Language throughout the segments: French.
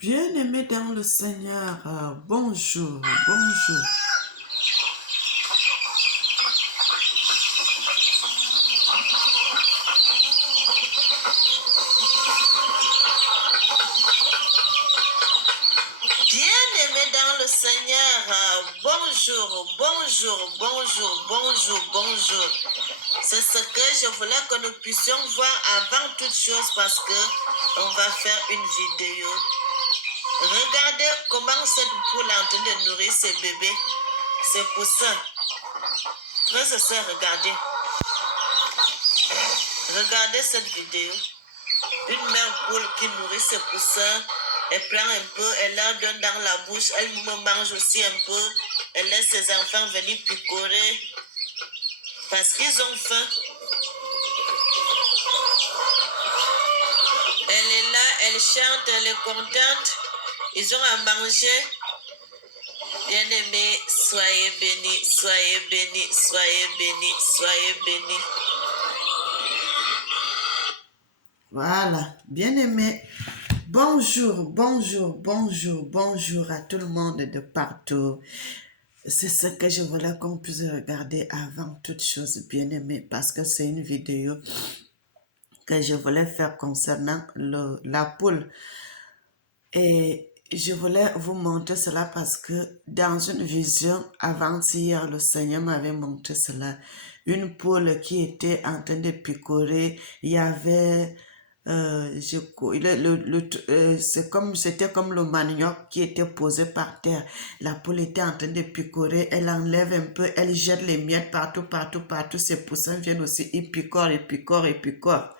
Bien-aimés dans le Seigneur, bonjour, bonjour. Bien-aimés dans le Seigneur, bonjour, bonjour, bonjour, bonjour, bonjour. C'est ce que je voulais que nous puissions voir avant toute chose parce que on va faire une vidéo. Regardez comment cette poule est en train de nourrir ses bébés, ses poussins. Frères et sœurs, regardez. Regardez cette vidéo. Une mère poule qui nourrit ses poussins, elle prend un peu, elle leur donne dans la bouche, elle mange aussi un peu, elle laisse ses enfants venir picorer parce qu'ils ont faim. Elle est là, elle chante, elle est contente, ils ont à manger. Bien-aimés, soyez bénis, soyez bénis, soyez bénis, soyez bénis. Voilà, bien-aimés. Bonjour, bonjour, bonjour, bonjour à tout le monde de partout. C'est ce que je voulais qu'on puisse regarder avant toute chose, bien-aimés, parce que c'est une vidéo que je voulais faire concernant la poule. Et je voulais vous montrer cela parce que dans une vision avant-hier, le Seigneur m'avait montré cela. Une poule qui était en train de picorer, il y avait... c'était comme le manioc qui était posé par terre. La poule était en train de picorer, elle enlève un peu, elle jette les miettes partout, partout, partout. Ses poussins viennent aussi, ils picorent, ils picorent, ils picorent.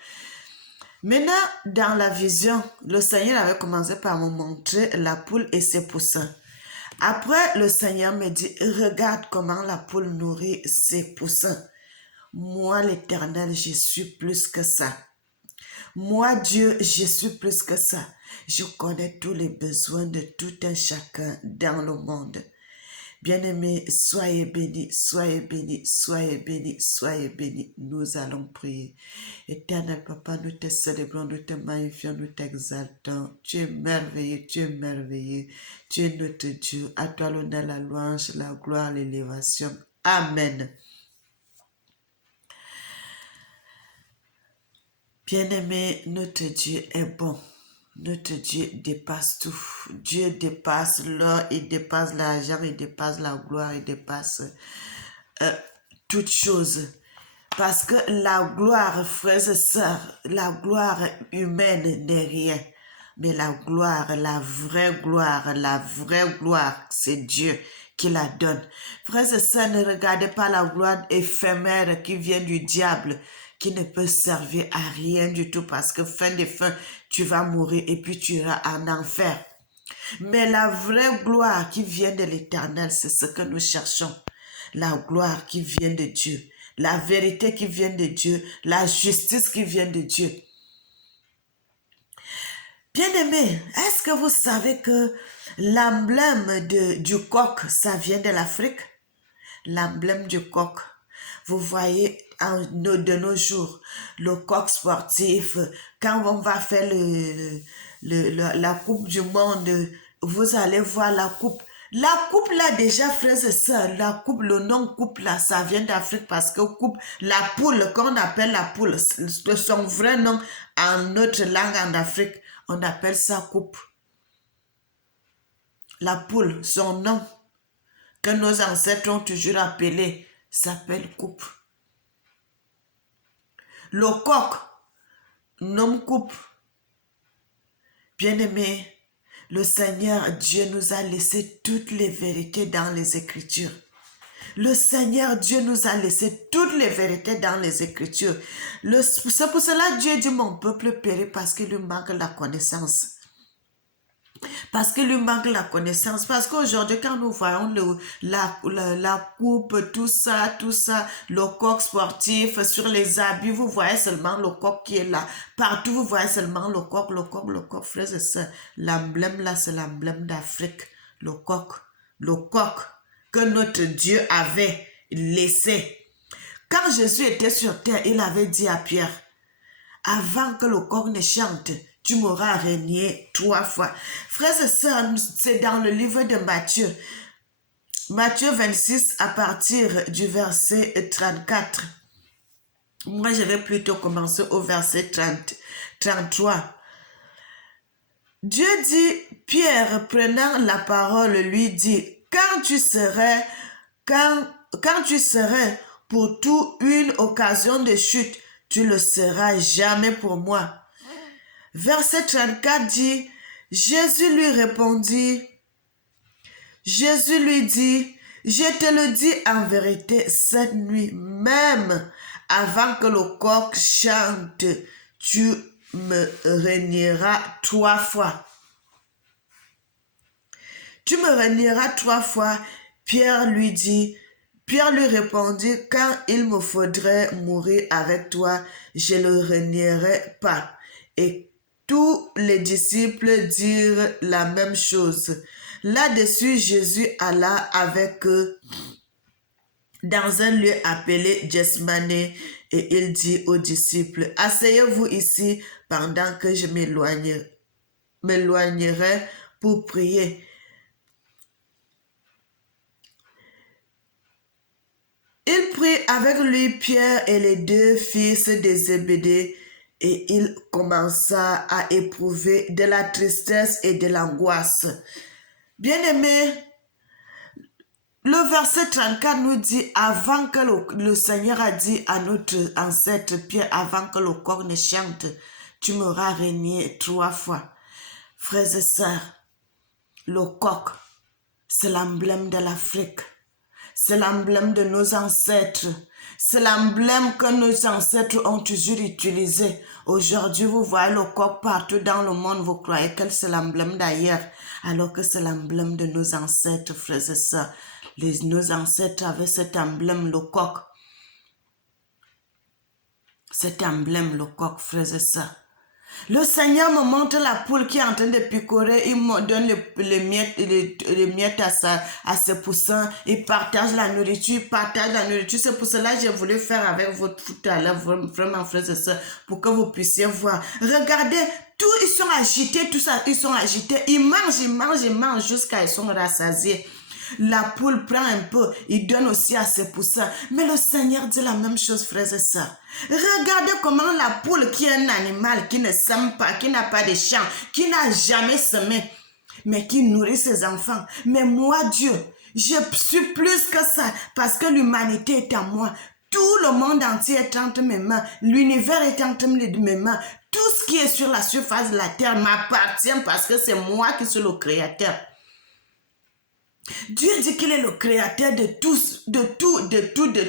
Maintenant, dans la vision, le Seigneur avait commencé par me montrer la poule et ses poussins. Après, le Seigneur me dit, regarde comment la poule nourrit ses poussins. Moi, l'Éternel, je suis plus que ça. Moi, Dieu, je suis plus que ça. Je connais tous les besoins de tout un chacun dans le monde. Bien-aimés, soyez bénis, soyez bénis, soyez bénis, soyez bénis. Nous allons prier. Éternel Papa, nous te célébrons, nous te magnifions, nous t'exaltons. Tu es merveilleux, tu es merveilleux. Tu es notre Dieu. À toi l'honneur, la louange, la gloire, l'élévation. Amen. Bien-aimé, notre Dieu est bon. Notre Dieu dépasse tout. Dieu dépasse l'or, il dépasse l'argent, il dépasse la gloire, il dépasse toutes choses. Parce que la gloire, frères et sœurs, la gloire humaine n'est rien. Mais la gloire, la vraie gloire, c'est Dieu qui la donne. Frères et sœurs, ne regardez pas la gloire éphémère qui vient du diable, qui ne peut servir à rien du tout parce que fin de fin, tu vas mourir et puis tu iras en enfer. Mais la vraie gloire qui vient de l'Éternel, c'est ce que nous cherchons. La gloire qui vient de Dieu, la vérité qui vient de Dieu, la justice qui vient de Dieu. Bien-aimés, est-ce que vous savez que l'emblème du coq, ça vient de l'Afrique? L'emblème du coq. Vous voyez, de nos jours, le coq sportif, quand on va faire la Coupe du Monde, vous allez voir la coupe. La coupe là déjà, frères et sœurs, la coupe, le nom coupe là, ça vient d'Afrique parce que coupe, la poule, qu'on appelle la poule, son vrai nom en notre langue en Afrique, on appelle ça coupe. La poule, son nom, que nos ancêtres ont toujours appelé, s'appelle coupe. Le coq, nom coupe. Bien-aimé, le Seigneur Dieu nous a laissé toutes les vérités dans les Écritures. Le Seigneur Dieu nous a laissé toutes les vérités dans les Écritures. C'est pour cela que Dieu dit mon peuple périt parce qu'il lui manque la connaissance. Parce qu'il lui manque la connaissance. Parce qu'aujourd'hui, quand nous voyons la coupe, tout ça, le coq sportif sur les habits, vous voyez seulement le coq qui est là. Partout, vous voyez seulement le coq, frères et sœurs. L'emblème là, c'est l'emblème d'Afrique. Le coq que notre Dieu avait laissé. Quand Jésus était sur terre, il avait dit à Pierre, avant que le coq ne chante, tu m'auras renié 3 fois. Frères et sœurs, c'est dans le livre de Matthieu. Matthieu 26 à partir du verset 34. Moi, je vais plutôt commencer au verset 33. Dieu dit, Pierre, prenant la parole, lui dit, quand tu serais pour tout une occasion de chute, tu le seras jamais pour moi. Verset 34 dit, Jésus lui dit, je te le dis en vérité, cette nuit, même avant que le coq chante, tu me renieras 3 fois. Tu me renieras 3 fois. Pierre lui répondit, quand il me faudrait mourir avec toi, je ne le renierai pas. Et tous les disciples dirent la même chose. Là-dessus, Jésus alla avec eux dans un lieu appelé Gethsemane et il dit aux disciples, asseyez-vous ici pendant que je m'éloignerai pour prier. Il prit avec lui Pierre et les 2 fils de Zébédée et il commença à éprouver de la tristesse et de l'angoisse. Bien-aimés, le verset 34 nous dit, avant que le Seigneur a dit à notre ancêtre Pierre, avant que le coq ne chante, tu m'auras renié 3 fois. Frères et sœurs, le coq, c'est l'emblème de l'Afrique. C'est l'emblème de nos ancêtres. C'est l'emblème que nos ancêtres ont toujours utilisé. Aujourd'hui, vous voyez le coq partout dans le monde. Vous croyez que c'est l'emblème d'ailleurs, alors que c'est l'emblème de nos ancêtres, frères et sœurs. Nos ancêtres avaient cet emblème, le coq. Cet emblème, le coq, frères et sœurs. Le Seigneur me montre la poule qui est en train de picorer, il me donne les miettes à ses poussins, il partage la nourriture, C'est pour cela que j'ai voulu faire avec vous tout à l'heure, vraiment frères et sœurs, pour que vous puissiez voir. Regardez, ils sont agités, ils mangent jusqu'à ils sont rassasiés. La poule prend un peu, il donne aussi à ses poussins. Mais le Seigneur dit la même chose, frères et sœurs. Regardez comment la poule, qui est un animal, qui ne sème pas, qui n'a pas de champ, qui n'a jamais semé, mais qui nourrit ses enfants. Mais moi, Dieu, je suis plus que ça, parce que l'humanité est à moi. Tout le monde entier est entre mes mains. L'univers est entre mes mains. Tout ce qui est sur la surface de la terre m'appartient parce que c'est moi qui suis le créateur. Dieu dit qu'il est le créateur de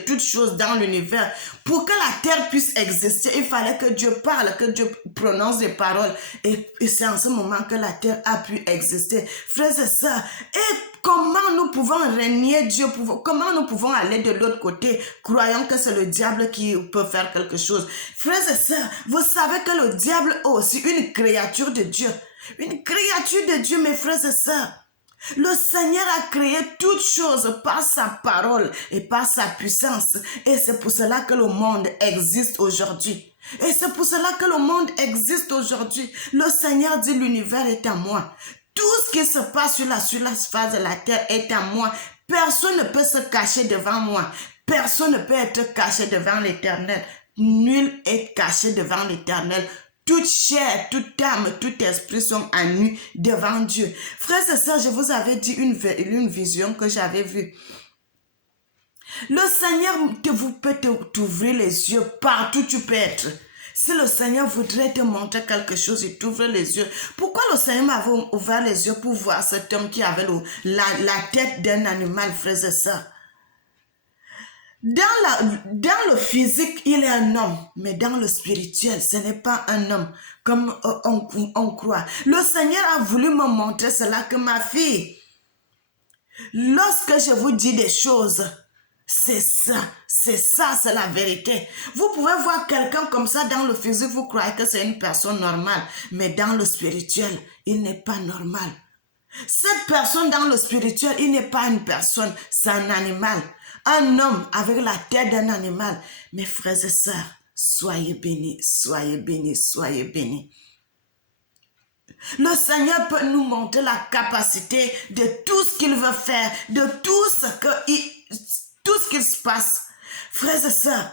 toutes choses dans l'univers. Pour que la terre puisse exister, il fallait que Dieu parle, que Dieu prononce des paroles. Et c'est en ce moment que la terre a pu exister. Frères et sœurs, et comment nous pouvons régner Dieu? Comment nous pouvons aller de l'autre côté, croyant que c'est le diable qui peut faire quelque chose? Frères et sœurs, vous savez que le diable est aussi une créature de Dieu. Une créature de Dieu, mes frères et sœurs. Le Seigneur a créé toutes choses par sa parole et par sa puissance. Et c'est pour cela que le monde existe aujourd'hui. Et c'est pour cela que le monde existe aujourd'hui. Le Seigneur dit, l'univers est à moi. Tout ce qui se passe sur la surface de la terre est à moi. Personne ne peut se cacher devant moi. Personne ne peut être caché devant l'Éternel. Nul est caché devant l'Éternel. Toute chair, toute âme, tout esprit sont à nu devant Dieu. Frères et sœurs, je vous avais dit une vision que j'avais vue. Le Seigneur peut t'ouvrir les yeux partout où tu peux être. Si le Seigneur voudrait te montrer quelque chose, il t'ouvre les yeux. Pourquoi le Seigneur m'avait ouvert les yeux pour voir cet homme qui avait la tête d'un animal, frères et sœurs? Dans le physique, il est un homme, mais dans le spirituel, ce n'est pas un homme, comme on croit. Le Seigneur a voulu me montrer cela, que ma fille, lorsque je vous dis des choses, c'est la vérité. Vous pouvez voir quelqu'un comme ça dans le physique, vous croyez que c'est une personne normale, mais dans le spirituel, il n'est pas normal. Cette personne dans le spirituel, il n'est pas une personne, c'est un animal. Un homme avec la tête d'un animal. Mes frères et sœurs, soyez bénis, soyez bénis, soyez bénis. Le Seigneur peut nous montrer la capacité de tout ce qu'il veut faire, de tout ce qu'il se passe. Frères et sœurs,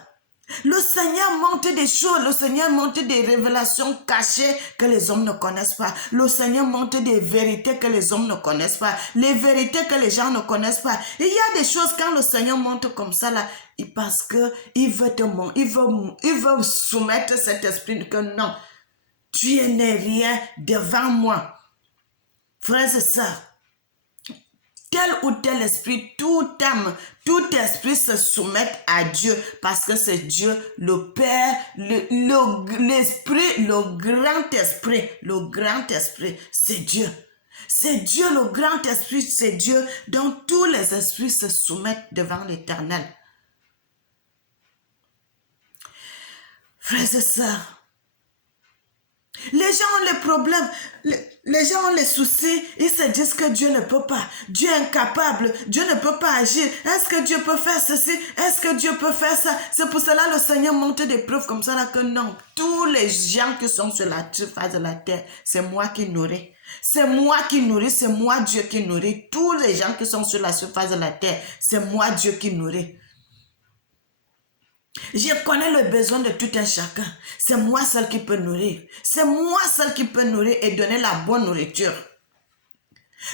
le Seigneur montre des choses, le Seigneur montre des révélations cachées que les hommes ne connaissent pas. Le Seigneur montre des vérités que les hommes ne connaissent pas, les vérités que les gens ne connaissent pas. Il y a des choses quand le Seigneur montre comme ça là, parce que il veut il veut soumettre cet esprit que non, tu n'es rien devant moi. Frères et sœurs, tel ou tel esprit, tout âme, tout esprit se soumettent à Dieu parce que c'est Dieu, le Père, l'Esprit, le grand esprit, c'est Dieu. C'est Dieu, le grand esprit, c'est Dieu, dont tous les esprits se soumettent devant l'Éternel. Frères et sœurs, les gens ont les problèmes, les gens ont les soucis, ils se disent que Dieu ne peut pas, Dieu est incapable, Dieu ne peut pas agir. Est-ce que Dieu peut faire ceci? Est-ce que Dieu peut faire ça? C'est pour cela que le Seigneur montre des preuves comme ça là que non, tous les gens qui sont sur la surface de la terre, c'est moi qui nourris. C'est moi qui nourris, c'est moi Dieu qui nourrit. Tous les gens qui sont sur la surface de la terre, c'est moi Dieu qui nourrit. Je connais le besoin de tout un chacun. C'est moi seul qui peut nourrir. C'est moi seul qui peut nourrir et donner la bonne nourriture.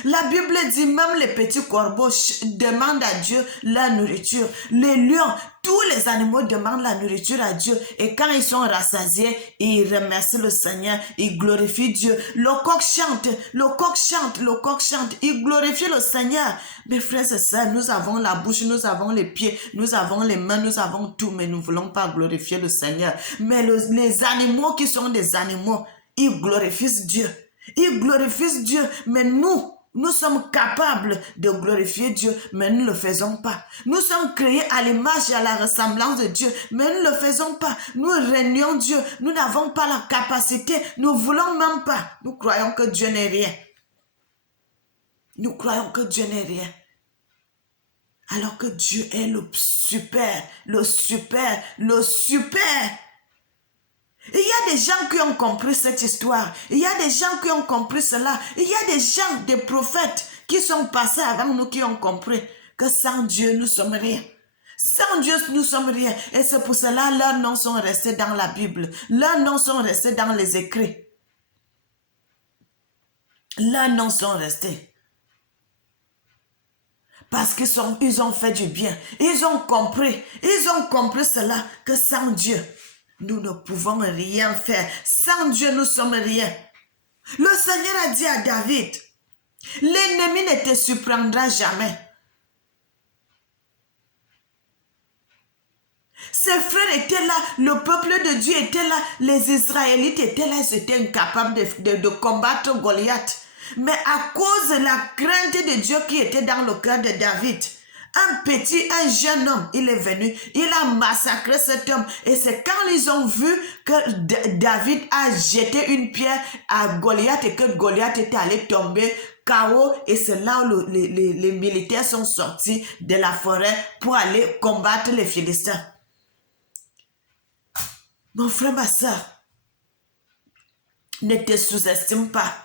La Bible dit même les petits corbeaux demandent à Dieu la nourriture. Les lions, tous les animaux demandent la nourriture à Dieu. Et quand ils sont rassasiés, ils remercient le Seigneur, ils glorifient Dieu. Le coq chante, le coq chante, le coq chante. Ils glorifient le Seigneur. Mes frères et sœurs, nous avons la bouche, nous avons les pieds, nous avons les mains, nous avons tout, mais nous ne voulons pas glorifier le Seigneur. Mais les animaux qui sont des animaux, ils glorifient Dieu. Ils glorifient Dieu, mais nous sommes capables de glorifier Dieu, mais nous ne le faisons pas. Nous sommes créés à l'image et à la ressemblance de Dieu, mais nous ne le faisons pas. Nous régnons Dieu, nous n'avons pas la capacité, nous ne voulons même pas. Nous croyons que Dieu n'est rien. Nous croyons que Dieu n'est rien. Alors que Dieu est le super, le super, le super. Il y a des gens qui ont compris cette histoire. Il y a des gens qui ont compris cela. Il y a des gens, des prophètes qui sont passés avant nous qui ont compris que sans Dieu, nous sommes rien. Sans Dieu, nous sommes rien. Et c'est pour cela que leurs noms sont restés dans la Bible. Leurs noms sont restés dans les écrits. Leurs noms sont restés. Parce qu'ils ont fait du bien. Ils ont compris cela, que sans Dieu, nous ne pouvons rien faire. Sans Dieu, nous sommes rien. Le Seigneur a dit à David, l'ennemi ne te surprendra jamais. Ses frères étaient là, le peuple de Dieu était là, les Israélites étaient là, ils étaient incapables de combattre Goliath. Mais à cause de la crainte de Dieu qui était dans le cœur de David, un jeune homme, il est venu, il a massacré cet homme. Et c'est quand ils ont vu que David a jeté une pierre à Goliath et que Goliath était allé tomber KO. Et c'est là où les militaires sont sortis de la forêt pour aller combattre les Philistins. Mon frère, ma soeur, ne te sous-estime pas.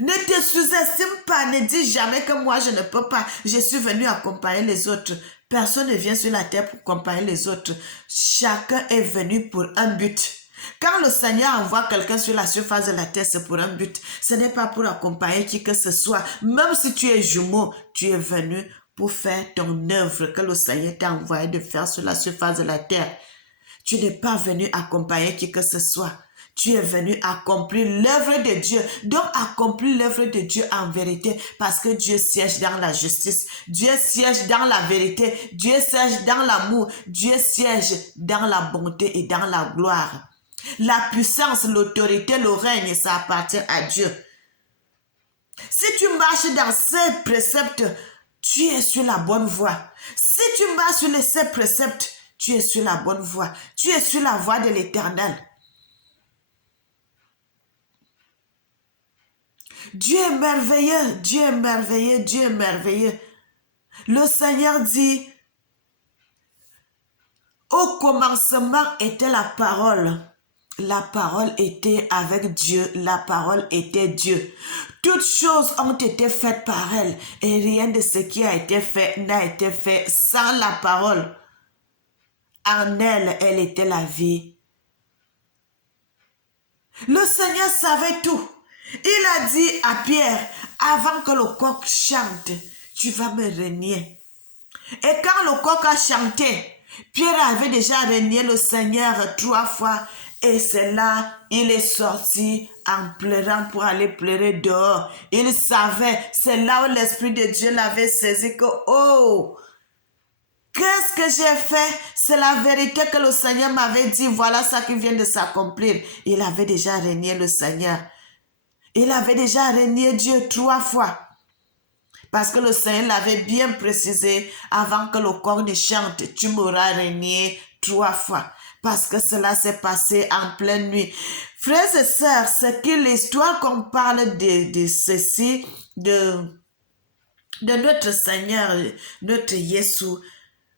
Ne te sous-estime pas, ne dis jamais que moi je ne peux pas, je suis venu accompagner les autres. Personne ne vient sur la terre pour accompagner les autres. Chacun est venu pour un but. Quand le Seigneur envoie quelqu'un sur la surface de la terre, c'est pour un but. Ce n'est pas pour accompagner qui que ce soit. Même si tu es jumeau, tu es venu pour faire ton œuvre que le Seigneur t'a envoyé de faire sur la surface de la terre. Tu n'es pas venu accompagner qui que ce soit. Tu es venu accomplir l'œuvre de Dieu. Donc, accomplir l'œuvre de Dieu en vérité parce que Dieu siège dans la justice. Dieu siège dans la vérité. Dieu siège dans l'amour. Dieu siège dans la bonté et dans la gloire. La puissance, l'autorité, le règne, ça appartient à Dieu. Si tu marches dans ces préceptes, tu es sur la bonne voie. Si tu marches sur ces préceptes, tu es sur la bonne voie. Tu es sur la voie de l'Éternel. Dieu est merveilleux, Dieu est merveilleux, Dieu est merveilleux. Le Seigneur dit, au commencement était la parole. La parole était avec Dieu, la parole était Dieu. Toutes choses ont été faites par elle et rien de ce qui a été fait n'a été fait sans la parole. En elle, elle était la vie. Le Seigneur savait tout. Il a dit à Pierre, avant que le coq chante, tu vas me renier. Et quand le coq a chanté, Pierre avait déjà renié le Seigneur 3 fois. Et c'est là, il est sorti en pleurant pour aller pleurer dehors. Il savait, c'est là où l'Esprit de Dieu l'avait saisi que, oh, qu'est-ce que j'ai fait? C'est la vérité que le Seigneur m'avait dit. Voilà ça qui vient de s'accomplir. Il avait déjà renié le Seigneur. Il avait déjà renié Dieu 3 fois. Parce que le Seigneur l'avait bien précisé avant que le coq ne chante. Tu m'auras renié 3 fois. Parce que cela s'est passé en pleine nuit. Frères et sœurs, c'est que l'histoire qu'on parle de ceci, de notre Seigneur, notre Jésus,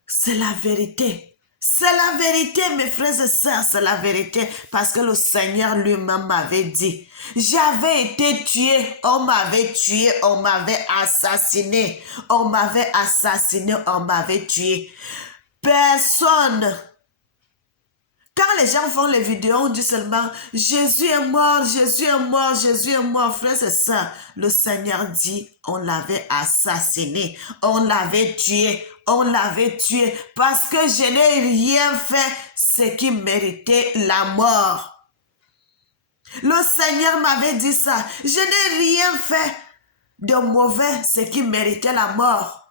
c'est la vérité. C'est la vérité, mes frères et sœurs, c'est la vérité. Parce que le Seigneur lui-même m'avait dit, j'avais été tué, on m'avait tué, on m'avait assassiné, on m'avait assassiné, on m'avait tué. Personne. Quand les gens font les vidéos, on dit seulement, Jésus est mort, Jésus est mort, Jésus est mort. Frères et sœurs, le Seigneur dit, on l'avait assassiné, on l'avait tué, parce que je n'ai rien fait ce qui méritait la mort. Le Seigneur m'avait dit ça, je n'ai rien fait de mauvais ce qui méritait la mort.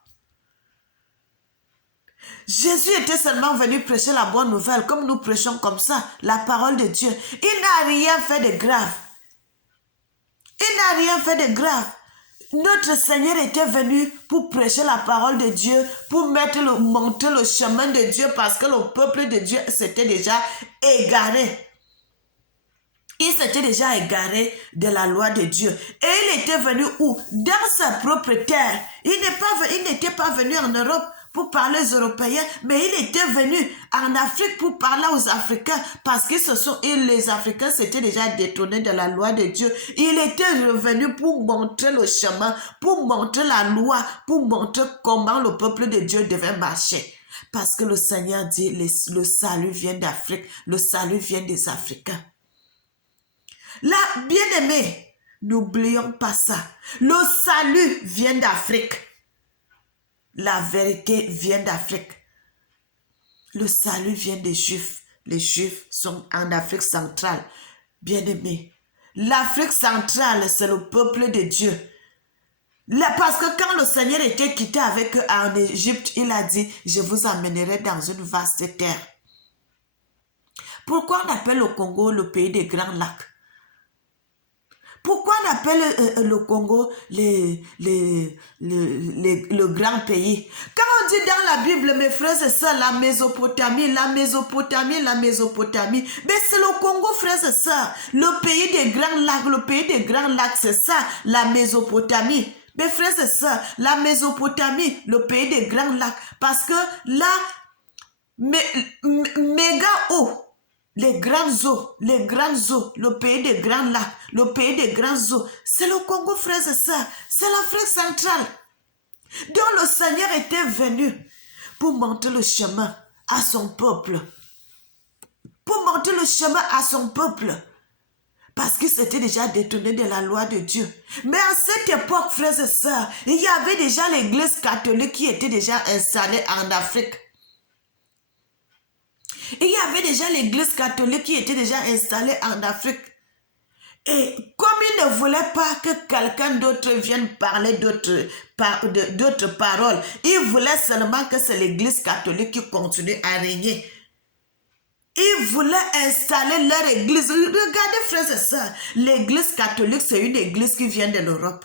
Jésus était seulement venu prêcher la bonne nouvelle, comme nous prêchons comme ça, la parole de Dieu. Il n'a rien fait de grave. Il n'a rien fait de grave. Notre Seigneur était venu pour prêcher la parole de Dieu, pour montrer le chemin de Dieu, parce que le peuple de Dieu s'était déjà égaré. Il s'était déjà égaré de la loi de Dieu. Et il était venu où? Dans sa propre terre. Il n'était pas venu en Europe pour parler aux Européens, mais il était venu en Afrique pour parler aux Africains, parce que les Africains s'étaient déjà détournés de la loi de Dieu. Il était revenu pour montrer le chemin, pour montrer la loi, pour montrer comment le peuple de Dieu devait marcher. Parce que le Seigneur dit, le salut vient d'Afrique, le salut vient des Africains. Là, bien-aimés, n'oublions pas ça. Le salut vient d'Afrique. La vérité vient d'Afrique. Le salut vient des Juifs. Les Juifs sont en Afrique centrale. Bien-aimés, l'Afrique centrale, c'est le peuple de Dieu. Parce que quand le Seigneur était quitté avec eux en Égypte, il a dit, je vous amènerai dans une vaste terre. Pourquoi on appelle le Congo le pays des grands lacs? Pourquoi on appelle le Congo le grand pays? Quand on dit dans la Bible, mes frères et sœurs, la Mésopotamie, mais c'est le Congo, frères et sœurs. Le pays des grands lacs, c'est ça, la Mésopotamie. Mes frères et sœurs, la Mésopotamie, le pays des grands lacs. Parce que là, méga haut. Les grandes eaux, le pays des grands lacs, le pays des grandes eaux, c'est le Congo, frères et sœurs, c'est l'Afrique centrale. Donc le Seigneur était venu pour montrer le chemin à son peuple. Parce qu'il s'était déjà détourné de la loi de Dieu. Mais à cette époque, frères et sœurs, il y avait déjà l'église catholique qui était déjà installée en Afrique. Il y avait déjà l'église catholique qui était déjà installée en Afrique. Et comme il ne voulait pas que quelqu'un d'autre vienne parler d'autres paroles, il voulait seulement que c'est l'église catholique qui continue à régner. Ils voulaient installer leur église. Regardez, frères et sœurs, l'église catholique, c'est une église qui vient de l'Europe.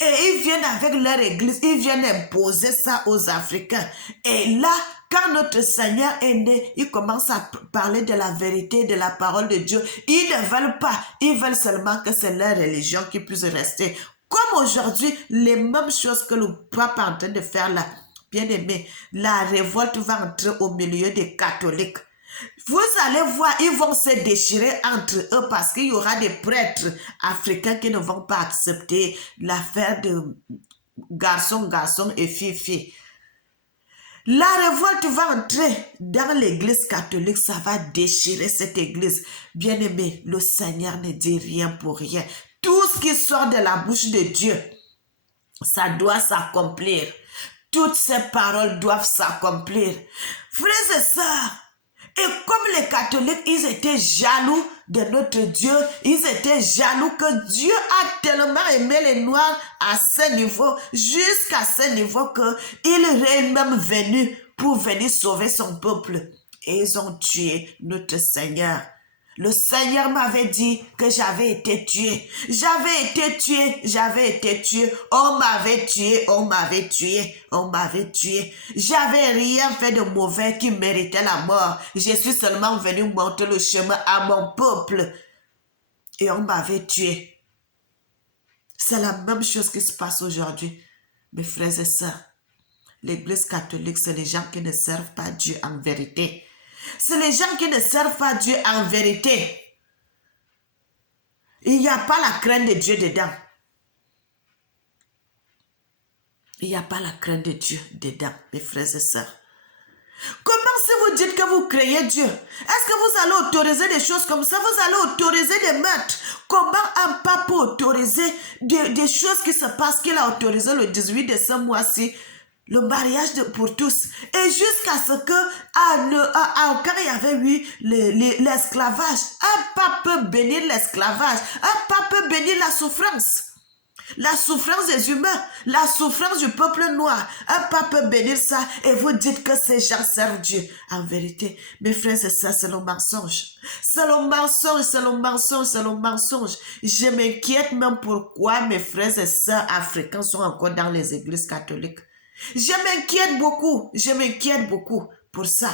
Et ils viennent avec leur église, ils viennent imposer ça aux Africains. Et là, quand notre Seigneur est né, il commence à parler de la vérité, de la parole de Dieu. Ils ne veulent pas, ils veulent seulement que c'est leur religion qui puisse rester. Comme aujourd'hui, les mêmes choses que le pape est en train de faire là. Bien aimé, la révolte va entrer au milieu des catholiques. Vous allez voir, ils vont se déchirer entre eux parce qu'il y aura des prêtres africains qui ne vont pas accepter l'affaire de garçon et fille. La révolte va entrer dans l'église catholique, ça va déchirer cette église. Bien-aimé, le Seigneur ne dit rien pour rien. Tout ce qui sort de la bouche de Dieu, ça doit s'accomplir. Toutes ces paroles doivent s'accomplir. Frères et sœurs, et comme les catholiques, ils étaient jaloux de notre Dieu, ils étaient jaloux que Dieu a tellement aimé les Noirs à ce niveau, jusqu'à ce niveau qu'il est même venu pour venir sauver son peuple. Et ils ont tué notre Seigneur. Le Seigneur m'avait dit que j'avais été tué. J'avais été tué. On m'avait tué. J'avais rien fait de mauvais qui méritait la mort. Je suis seulement venu montrer le chemin à mon peuple. Et on m'avait tué. C'est la même chose qui se passe aujourd'hui. Mes frères et sœurs, l'Église catholique, c'est les gens qui ne servent pas Dieu en vérité. C'est les gens qui ne servent pas Dieu en vérité. Il n'y a pas la crainte de Dieu dedans. Il n'y a pas la crainte de Dieu dedans, mes frères et sœurs. Comment si vous dites que vous craignez Dieu? Est-ce que vous allez autoriser des choses comme ça? Vous allez autoriser des meurtres? Comment un pape peut autoriser des choses qui se passent qu'il a autorisé le 18 de ce mois-ci? Le mariage pour tous. Et jusqu'à ce que, quand il y avait eu l'esclavage, un pape peut bénir l'esclavage. Un pape peut bénir la souffrance. La souffrance des humains, la souffrance du peuple noir. Un pape peut bénir ça et vous dites que ces gens servent Dieu. En vérité, mes frères et sœurs, c'est le mensonge. C'est le mensonge. Je m'inquiète même pourquoi mes frères et sœurs africains sont encore dans les églises catholiques. Je m'inquiète beaucoup pour ça.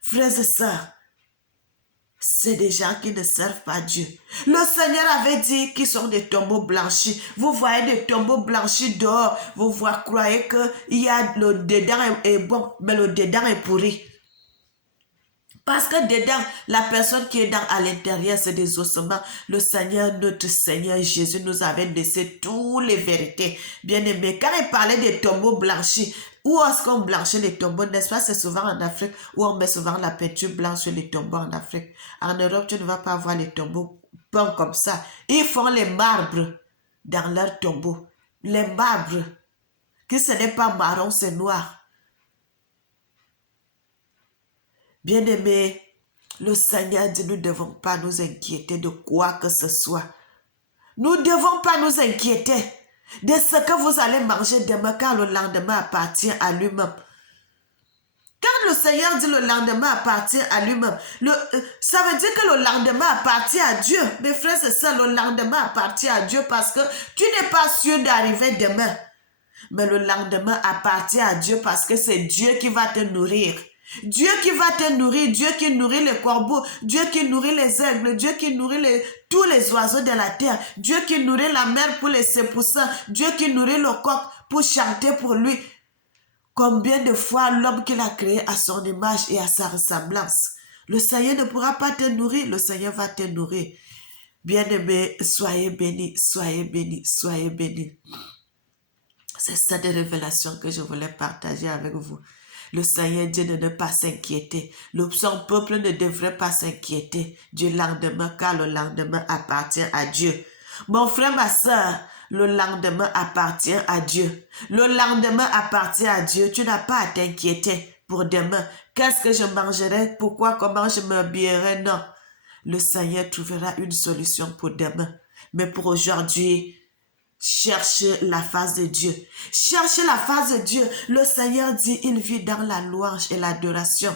Frères et sœurs, c'est des gens qui ne servent pas Dieu. Le Seigneur avait dit qu'ils sont des tombeaux blanchis. Vous voyez des tombeaux blanchis dehors. Vous croyez que le dedans est bon, mais le dedans est pourri. Parce que dedans, la personne qui est à l'intérieur, c'est des ossements. Le Seigneur, notre Seigneur Jésus nous avait laissé toutes les vérités. Bien aimé, quand il parlait des tombeaux blanchis, où est-ce qu'on blanchit les tombeaux, n'est-ce pas? C'est souvent en Afrique où on met souvent la peinture blanche sur les tombeaux en Afrique. En Europe, tu ne vas pas voir les tombeaux peints comme ça. Ils font les marbres dans leurs tombeaux. Les marbres, que ce n'est pas marron, c'est noir. Bien-aimés, le Seigneur dit, nous ne devons pas nous inquiéter de quoi que ce soit. Nous ne devons pas nous inquiéter de ce que vous allez manger demain, car le lendemain appartient à lui-même. Quand le Seigneur dit le lendemain appartient à lui-même, ça veut dire que le lendemain appartient à Dieu. Mes frères et sœurs, le lendemain appartient à Dieu parce que tu n'es pas sûr d'arriver demain. Mais le lendemain appartient à Dieu parce que c'est Dieu qui va te nourrir. Dieu qui va te nourrir, Dieu qui nourrit les corbeaux, Dieu qui nourrit les aigles, Dieu qui nourrit tous les oiseaux de la terre, Dieu qui nourrit la mer pour ses poussins, Dieu qui nourrit le coq pour chanter pour lui. Combien de fois l'homme qu'il a créé à son image et à sa ressemblance? Le Seigneur ne pourra pas te nourrir, le Seigneur va te nourrir. Bien-aimés, soyez bénis, soyez bénis, soyez bénis. C'est ça des révélations que je voulais partager avec vous. Le Seigneur dit de ne pas s'inquiéter. Son peuple ne devrait pas s'inquiéter du lendemain, car le lendemain appartient à Dieu. Mon frère, ma soeur, le lendemain appartient à Dieu. Le lendemain appartient à Dieu. Tu n'as pas à t'inquiéter pour demain. Qu'est-ce que je mangerai? Pourquoi? Comment je m'habillerai? Non. Le Seigneur trouvera une solution pour demain. Mais pour aujourd'hui, cherchez la face de Dieu. Cherchez la face de Dieu. Le Seigneur dit, il vit dans la louange et l'adoration.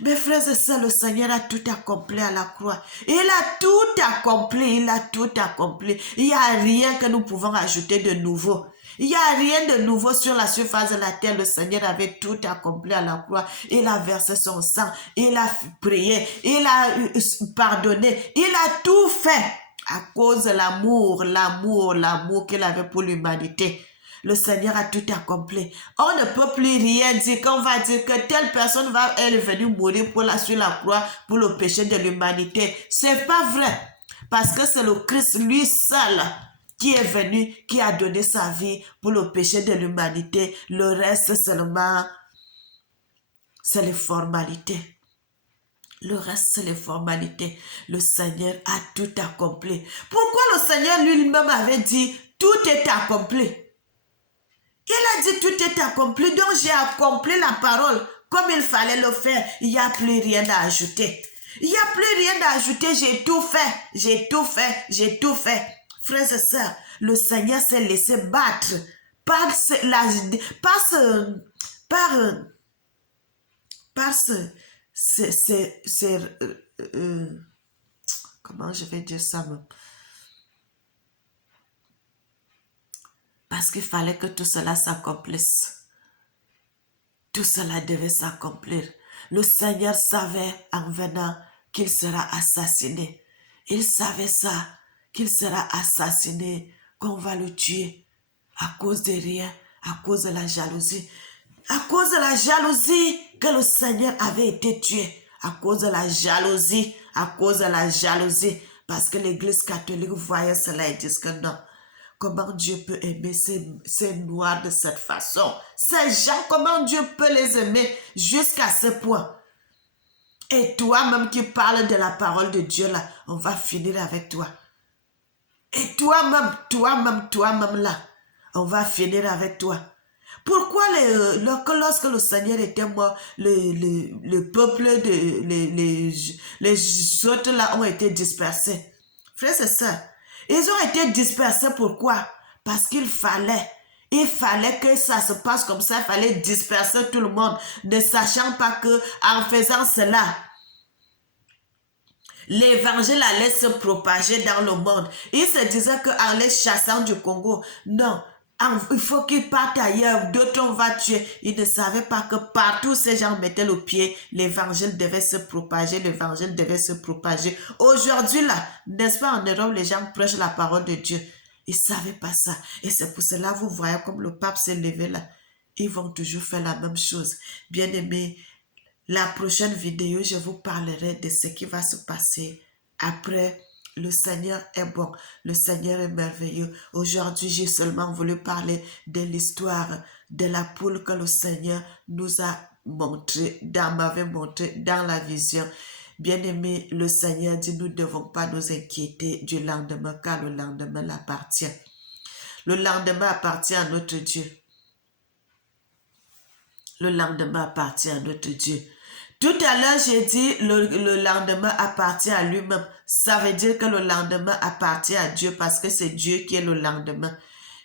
Mes frères et sœurs, le Seigneur a tout accompli à la croix. Il a tout accompli, il a tout accompli. Il n'y a rien que nous pouvons ajouter de nouveau. Il n'y a rien de nouveau sur la surface de la terre. Le Seigneur avait tout accompli à la croix. Il a versé son sang, il a prié, il a pardonné, il a tout fait. À cause de l'amour qu'il avait pour l'humanité. le Seigneur a tout accompli. On ne peut plus rien dire qu'on va dire que telle personne elle est venue mourir sur la croix pour le péché de l'humanité. C'est pas vrai. Parce que c'est le Christ lui seul qui est venu, qui a donné sa vie pour le péché de l'humanité. Le reste seulement, c'est les formalités. Le reste, c'est les formalités. Le Seigneur a tout accompli. Pourquoi le Seigneur lui-même avait dit, tout est accompli? Il a dit, tout est accompli, donc j'ai accompli la parole comme il fallait le faire. Il n'y a plus rien à ajouter. Il n'y a plus rien à ajouter, j'ai tout fait, j'ai tout fait, j'ai tout fait. Frères et sœurs, le Seigneur s'est laissé battre comment je vais dire ça même? Parce qu'il fallait que tout cela s'accomplisse. Tout cela devait s'accomplir. Le Seigneur savait en venant qu'il sera assassiné. Il savait ça, qu'il sera assassiné, qu'on va le tuer à cause de rien, à cause de la jalousie. À cause de la jalousie que le Seigneur avait été tué. À cause de la jalousie, à cause de la jalousie. Parce que l'Église catholique voyait cela et disent que non. Comment Dieu peut aimer ces noirs de cette façon? Ces gens, comment Dieu peut les aimer jusqu'à ce point? Et toi-même qui parles de la parole de Dieu là, on va finir avec toi. Et toi-même là, on va finir avec toi. Pourquoi lorsque le Seigneur était mort, le peuple, les autres là ont été dispersés? Frères et sœurs, ils ont été dispersés pourquoi? Parce qu'il fallait que ça se passe comme ça, il fallait disperser tout le monde, ne sachant pas que en faisant cela, l'évangile allait se propager dans le monde. Ils se disaient qu'en les chassant du Congo, non, il faut qu'ils partent ailleurs, d'autres on va tuer. Ils ne savaient pas que partout ces gens mettaient le pied, l'évangile devait se propager, l'évangile devait se propager. Aujourd'hui là, n'est-ce pas, en Europe, les gens prêchent la parole de Dieu. Ils ne savaient pas ça. Et c'est pour cela, vous voyez comme le pape s'est levé là. Ils vont toujours faire la même chose. Bien aimé, la prochaine vidéo, je vous parlerai de ce qui va se passer après. Le Seigneur est bon, le Seigneur est merveilleux. Aujourd'hui, j'ai seulement voulu parler de l'histoire de la poule que le Seigneur nous a m'avait montré dans la vision. Bien-aimé, le Seigneur dit, nous ne devons pas nous inquiéter du lendemain, car le lendemain l'appartient. Le lendemain appartient à notre Dieu. Le lendemain appartient à notre Dieu. Tout à l'heure, j'ai dit le lendemain appartient à lui-même. Ça veut dire que le lendemain appartient à Dieu parce que c'est Dieu qui est le lendemain.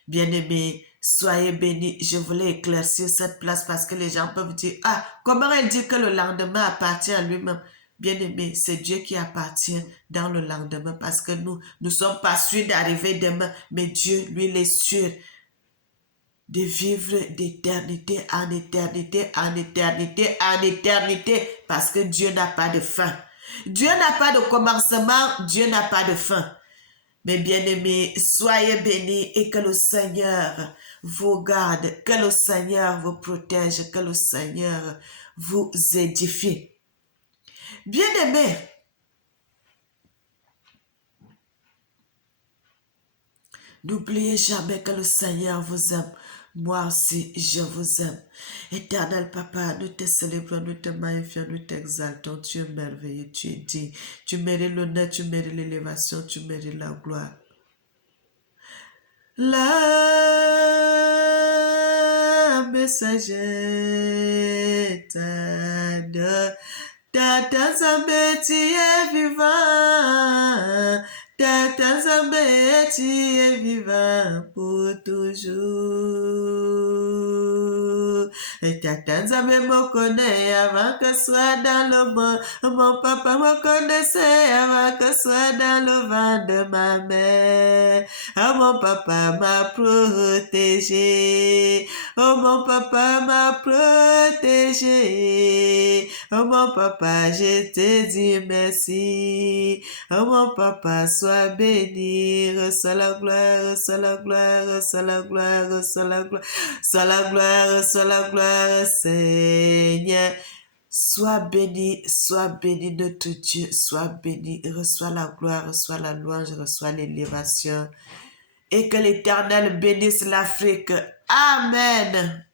Bien-aimés, soyez bénis. Je voulais éclaircir cette place parce que les gens peuvent dire, ah, comment elle dit que le lendemain appartient à lui-même? Bien-aimés, c'est Dieu qui appartient dans le lendemain parce que nous ne sommes pas sûrs d'arriver demain, mais Dieu, lui, il est sûr de vivre d'éternité en éternité, en éternité, en éternité, parce que Dieu n'a pas de fin. Dieu n'a pas de commencement, Dieu n'a pas de fin. Mes bien-aimés, soyez bénis et que le Seigneur vous garde, que le Seigneur vous protège, que le Seigneur vous édifie. Bien-aimés, n'oubliez jamais que le Seigneur vous aime. Moi aussi, je vous aime. Éternel Papa, nous te célébrons, nous te magnifions, nous t'exaltons. Tu es merveilleux, tu es digne. Tu mérites l'honneur, tu mérites l'élévation, tu mérites la gloire. La messagère Tata Zambé, tu es vivant. Tata Zambé, tu es vivant pour toujours. Et Tata Zambé me connaît avant que soit dans le monde. Mon papa me connaissait avant que soit dans le ventre de ma mère. Oh, mon papa m'a protégé. Oh, mon papa m'a protégé. Oh, mon papa, je te dis merci. Oh, mon papa, sois béni. Reçois la gloire, reçois la gloire, reçois la gloire, reçois la gloire. Sois la gloire, sois la gloire, Seigneur. Sois béni notre Dieu, sois béni, reçois la gloire, reçois la louange, reçois l'élévation. Et que l'Éternel bénisse l'Afrique. Amen.